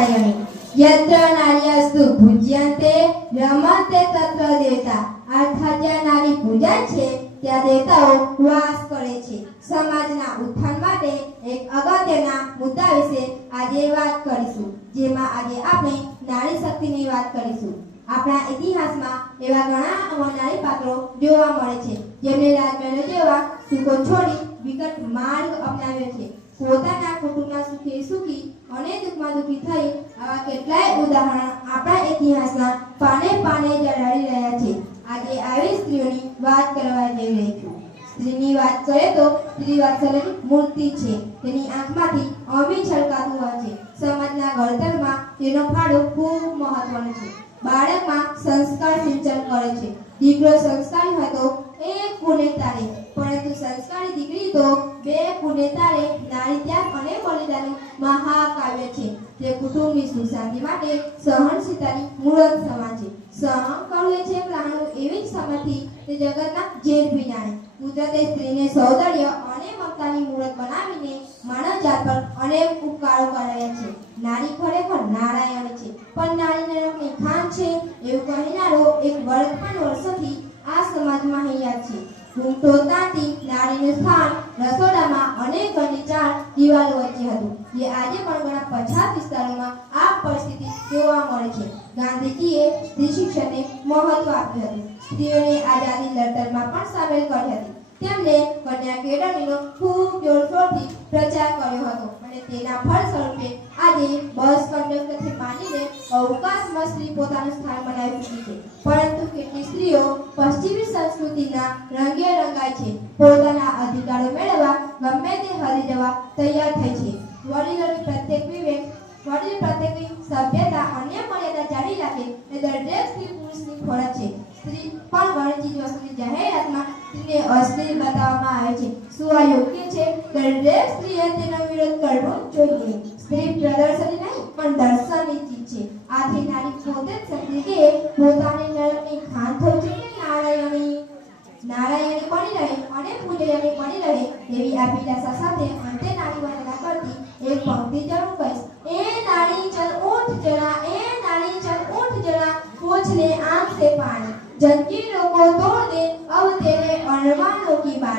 नारायणी यत्र नार्यस्तु पूज्यन्ते रमन्ते तत्र देवता अर्थात જ્યાં નારી પૂજાય છે ત્યાં દેવતાઓ વાસ કરે છે। સમાજના ઉત્થાન માટે એક અગત્યના મુદ્દા વિશે આજે વાત કરીશું, જેમાં આજે આપણે નારી શક્તિની વાત કરીશું। આપણા ઇતિહાસમાં એવા ઘણા નારી પાત્રો જોવા મળે છે જેમણે રાજમહેલો જેવા સુખો છોડી વિકટ માર્ગ અપનાવ્યો છે। પોતાના કુટુંબના સુખે સુખી અને દુઃખમાં દુઃખી થઈ આવા કેટલાય ઉદાહરણ આપણા ઇતિહાસના પાને પાને જડાવી રહ્યા છે। આજે આવી સ્ત્રીઓની વાત કરવા જઈ રહી છું। સ્ત્રીની વાત કરીએ તો સ્ત્રી વાત્સલ્યની મૂર્તિ છે। તેની આંખમાંથી અમી છલકાતું હોય છે। સમાજના ઘડતરમાં તેનો ફાળો ખૂબ મહત્વનો છે। બાળકમાં સંસ્કાર સિંચન કરે છે। દીકરો સંસ્કારી હોય તો એક ગુણે તારે, પરંતુ સંસ્કારી દીકરી તો બે ગુણે તારે। નારી ત્યાગ અને બલિદાનનું મહાકાવ્ય છે। તે કુટુંબની સુશાંતિ માટે સહનશીલતાની મૂળત સમાન છે। સહન કરવું છે પ્રાણો એવી જ સમયથી તે જગતના ઝેર પી જાણે। કુદરતે સ્ત્રીને સૌંદર્ય અને મમતાની મૂળત બનાવીને માનવજાત પર અનેક ઉપકારો કરાયા છે। નારી ખરેખર નારાયણ છે, પણ નારીને રંગની ખાન છે એવું કહેનારો એક વર્ગ પણ વર્ષોથી આ સમાજમાં હૈયા છે। ઘૂંટો તાતી નારીનું સ્થાન રસોડામાં અને ઘરની ચાર દિવાલો વચ્ચે હતું, જે આજે પણ ઘણા પછાત વિસ્તારોમાં આ પરિસ્થિતિ જોવા મળે છે। ગાંધીજીએ સ્ત્રી શિક્ષણને મહત્વ આપ્યું હતું। સ્ત્રીઓને આઝાદી લડતરમાં પણ સામેલ કરી હતી। તેમણે કન્યા કેળવણીનો ખૂબ જોરશોરથી પ્રચાર કર્યો હતો અને તેના ફળ સ્વરૂપે આજે બસ કંડક્ટરથી માંડીને અવકાશમાં સ્ત્રી પોતાનું સ્થાન બનાવી ચૂકી છે। પરંતુ કેટલીક સ્ત્રીઓ પશ્ચિમી સંસ્કૃતિના રંગે રંગાય છે, પોતાના અધિકારો મેળવવા ગમે તે હરી જવા તૈયાર થઈ છે। વડીલોની પ્રત્યેક વિવેક, વડીલ પ્રત્યેકની સભ્યતા અને મર્યાદા જાળવી રાખે એ દરેક સ્ત્રી પુરુષની ફરજ છે। સ્ત્રી પણ ઘણી ચીજ વસ્તુની જાહેરાતમાં સ્ત્રીને અશ્લીલ બતાવવામાં આવે છે। શું આ યોગ્ય છે? દરેક સ્ત્રીએ તેનો વિરોધ કરવો જોઈએ। સ્ત્રી પ્રદર્શની નહીં પણ દર્શનની ચીજ છે। આથી નારી પોતે જ શક્તિ કે પોતાની નરકની ખાન થવું છે કે નારાયણી બની રહે અને પૂજ્યની બની રહે એવી અભિલાષા સાથે અંતે નારી વંદના કરતી એક પંક્તિ જરૂર કહીશ। ए नारी चल उठ जरा, ए नारी चल उठ जरा, पोंछ ले आंख से पानी, जंजीरों को तोड़ दे अब तेरे अरमानों की बात।